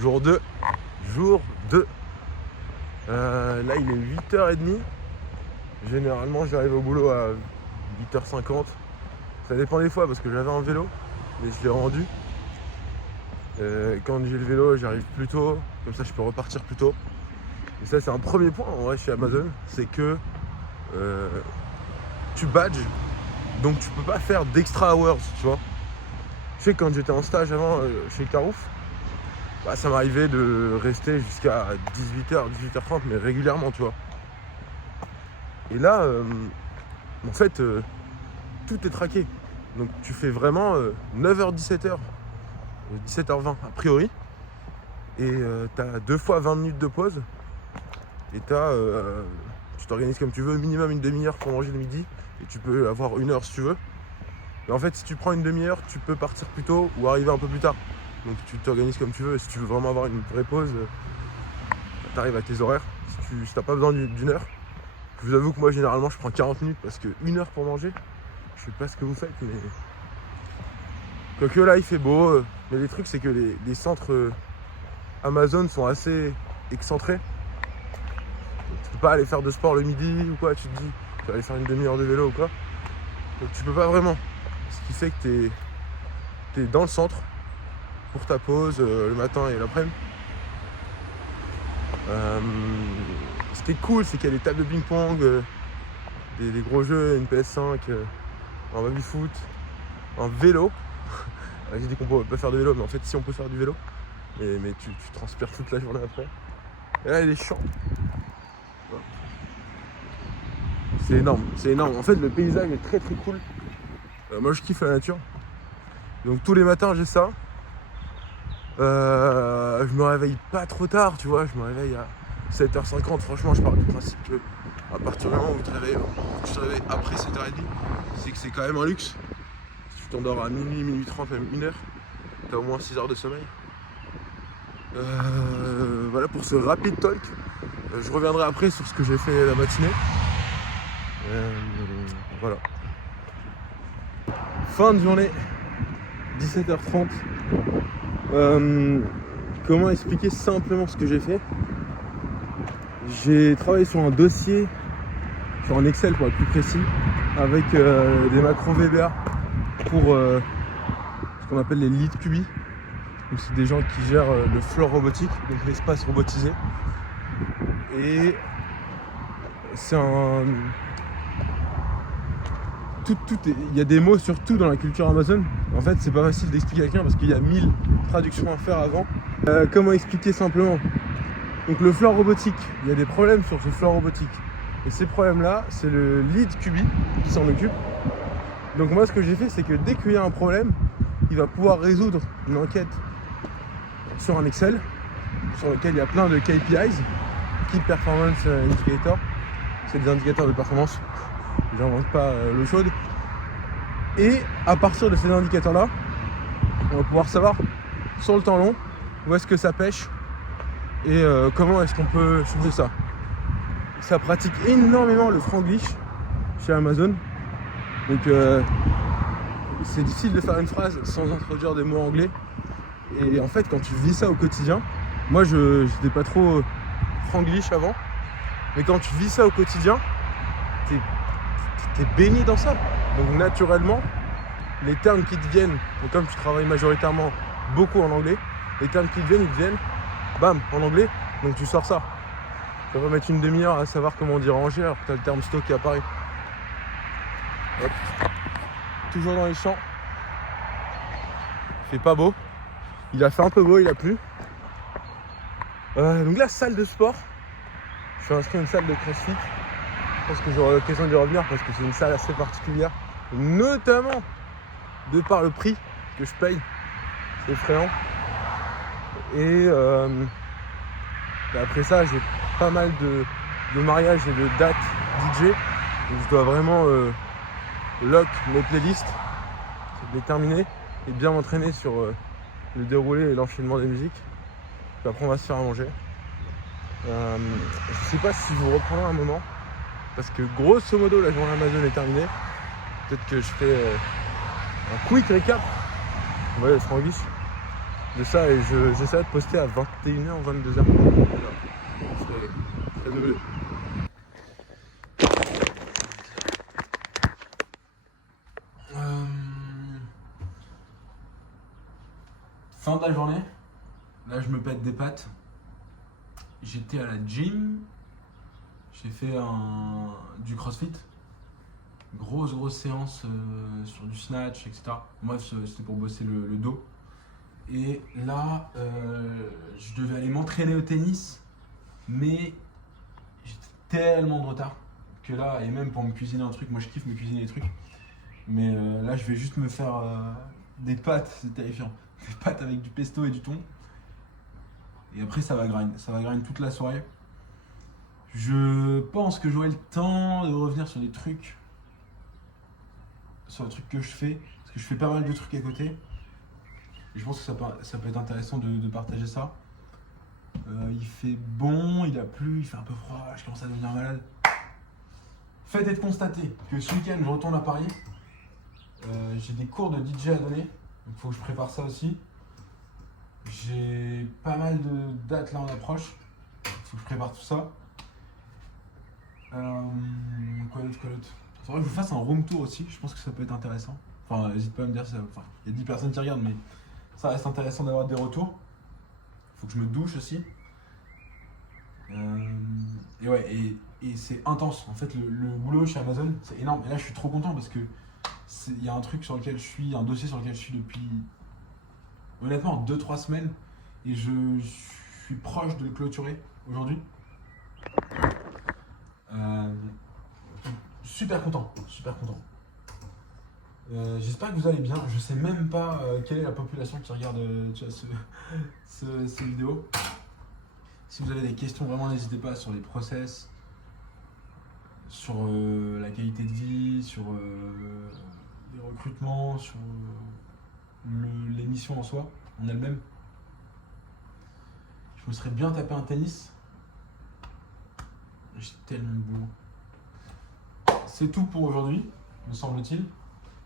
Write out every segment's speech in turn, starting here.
Jour 2. Jour 2. Là il est 8h30. Généralement j'arrive au boulot à 8h50. Ça dépend des fois parce que j'avais un vélo, mais je l'ai rendu. Quand j'ai le vélo j'arrive plus tôt, comme ça je peux repartir plus tôt. Et ça c'est un premier point en vrai chez Amazon, c'est que tu badges, donc tu peux pas faire d'extra hours, tu vois. Je sais que quand j'étais en stage avant chez Carouf, bah, ça m'arrivait de rester jusqu'à 18h, 18h30, mais régulièrement, tu vois. Et là, en fait, tout est traqué. Donc tu fais vraiment 9h, 17h, 17h20 a priori. Et t'as 2 fois 20 minutes de pause. Et tu t'organises comme tu veux, minimum une demi-heure pour manger le midi. Et tu peux avoir 1 heure si tu veux. Et en fait, si tu prends une demi-heure, tu peux partir plus tôt ou arriver un peu plus tard. Donc tu t'organises comme tu veux. Si tu veux vraiment avoir une vraie pause, tu arrives à tes horaires. Si t'as pas besoin d'une heure. Je vous avoue que moi, généralement, je prends 40 minutes parce que 1 heure pour manger, je sais pas ce que vous faites, mais... Quoique là, il fait beau. Mais les trucs, c'est que les centres Amazon sont assez excentrés. Donc, tu peux pas aller faire de sport le midi ou quoi. Tu te dis, tu vas aller faire une demi-heure de vélo ou quoi. Donc tu peux pas vraiment. Ce qui fait que t'es dans le centre pour ta pause le matin et l'après-midi. Ce qui est cool, c'est qu'il y a des tables de ping-pong, des gros jeux, une PS5, un baby-foot, un vélo. J'ai dit qu'on peut pas faire de vélo, mais en fait si on peut faire du vélo. Mais tu transpires toute la journée après. Et là il y a des champs. C'est énorme, c'est énorme. En fait le paysage est très très cool. Moi je kiffe la nature. Donc tous les matins j'ai ça. Je me réveille pas trop tard, tu vois, je me réveille à 7h50. Franchement, je pars du principe que à partir du moment où tu te réveilles après 7h30, c'est que c'est quand même un luxe. Si tu t'endors à minuit, minuit 30, même 1h, t'as au moins 6 heures de sommeil. Voilà pour ce rapide talk. Je reviendrai après sur ce que j'ai fait la matinée. Voilà. Fin de journée, 17h30. Comment expliquer simplement ce que j'ai fait? J'ai travaillé sur un dossier, sur un Excel pour être plus précis, avec des macros VBA pour ce qu'on appelle les lead QB. Donc c'est des gens qui gèrent le floor robotique, donc l'espace robotisé. Et c'est un... Il y a des mots sur tout dans la culture Amazon. En fait, c'est pas facile d'expliquer à quelqu'un parce qu'il y a 1000 traductions à faire avant. Comment expliquer simplement? Donc le floor robotique, il y a des problèmes sur ce floor robotique. Et ces problèmes-là, c'est le lead QB qui s'en occupe. Donc moi, ce que j'ai fait, c'est que dès qu'il y a un problème, il va pouvoir résoudre une enquête sur un Excel, sur lequel il y a plein de KPIs, Key Performance Indicator. C'est des indicateurs de performance. J'invente pas l'eau chaude. Et à partir de ces indicateurs-là, on va pouvoir savoir sur le temps long où est-ce que ça pêche et comment est-ce qu'on peut changer ça. Ça pratique énormément le franglish chez Amazon. Donc c'est difficile de faire une phrase sans introduire des mots anglais. Et en fait, quand tu vis ça au quotidien, moi je n'étais pas trop franglish avant, mais quand tu vis ça au quotidien, t'es baigné dans ça. Donc naturellement, les termes qui te viennent, et comme tu travailles majoritairement beaucoup en anglais, les termes qui te viennent, ils te viennent, bam, en anglais, donc tu sors ça. Ça va mettre une demi-heure à savoir comment dire ranger alors que tu as le terme stock qui apparaît. Hop. Toujours dans les champs. Il fait pas beau. Il a fait un peu beau, il a plu. Donc là, salle de sport. Je suis inscrit à une salle de CrossFit. Je pense que j'aurai l'occasion d'y revenir parce que c'est une salle assez particulière, notamment de par le prix que je paye. C'est effrayant. Et après ça, j'ai pas mal de mariages et de dates DJ. Donc je dois vraiment lock mes playlists, les terminer et bien m'entraîner sur le déroulé et l'enchaînement des musiques. Puis après on va se faire à manger. Je sais pas si je vous reprendrai un moment parce que grosso modo la journée Amazon est terminée. Peut-être que je ferai un quick récap. Ouais, le franglish. de ça et j'essaierai de poster à 21h, 22h. Voilà. C'est très doué. Fin de la journée, là je me pète des pattes. J'étais à la gym, j'ai fait du crossfit. Grosse séance sur du snatch, etc. Bref, c'était pour bosser le dos. Et là, je devais aller m'entraîner au tennis, mais j'étais tellement de retard que là, et même pour me cuisiner un truc, moi je kiffe me cuisiner des trucs, mais là je vais juste me faire des pâtes, c'est terrifiant. Des pâtes avec du pesto et du thon. Et après ça va grind toute la soirée. Je pense que j'aurai le temps de revenir sur des trucs, sur le truc que je fais, parce que je fais pas mal de trucs à côté. Et je pense que ça peut être intéressant de partager ça. Il fait bon, il a plu, il fait un peu froid, je commence à devenir malade. Fait est de constater que ce week-end je retourne à Paris. J'ai des cours de DJ à donner, donc il faut que je prépare ça aussi. J'ai pas mal de dates là en approche, il faut que je prépare tout ça. Quoi d'autre? Il faudrait que je vous fasse un room tour aussi, je pense que ça peut être intéressant. Enfin, n'hésite pas à me dire, il y a 10 personnes qui regardent, mais ça reste intéressant d'avoir des retours. Faut que je me douche aussi. Et ouais, et c'est intense. En fait, le boulot chez Amazon, c'est énorme. Et là, je suis trop content parce que il y a un truc sur lequel je suis, un dossier sur lequel je suis depuis, honnêtement, 2-3 semaines. Et je suis proche de le clôturer aujourd'hui. Super content, super content. J'espère que vous allez bien. Je sais même pas quelle est la population qui regarde ces vidéos. Si vous avez des questions, vraiment n'hésitez pas sur les process, sur la qualité de vie, sur les recrutements, sur l'émission en soi, en elle-même. Je me serais bien tapé un tennis. J'ai tellement de boulot. C'est tout pour aujourd'hui, me semble-t-il.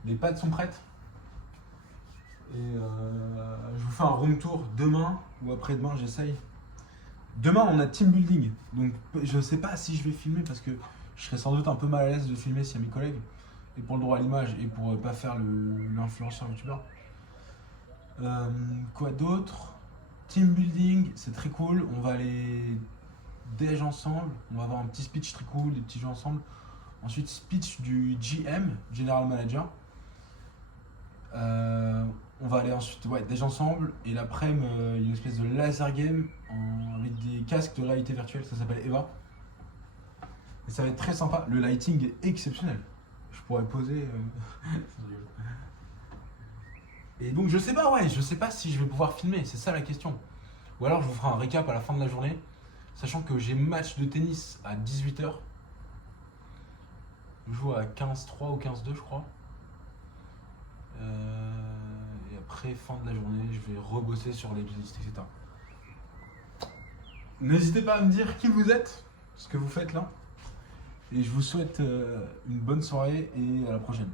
Les pâtes sont prêtes. Et je vous fais un room tour demain ou après-demain, j'essaye. Demain, on a team building. Donc, je ne sais pas si je vais filmer parce que je serais sans doute un peu mal à l'aise de filmer s'il y a mes collègues. Et pour le droit à l'image et pour pas faire l'influenceur youtubeur. Quoi d'autre? Team building, c'est très cool. On va aller déj ensemble. On va avoir un petit speech très cool, des petits jeux ensemble. Ensuite, speech du GM, General Manager. On va aller ensuite déj ensemble. Et l'après-midi, il y a une espèce de laser game avec des casques de réalité virtuelle. Ça s'appelle Eva. Et ça va être très sympa. Le lighting est exceptionnel. Je pourrais poser. Et donc je sais pas si je vais pouvoir filmer, c'est ça la question. Ou alors je vous ferai un récap à la fin de la journée, sachant que j'ai match de tennis à 18h. Je joue à 15-3 ou 15-2 je crois. Et après fin de la journée, je vais rebosser sur les playlists, etc. N'hésitez pas à me dire qui vous êtes, ce que vous faites là. Et je vous souhaite une bonne soirée et à la prochaine.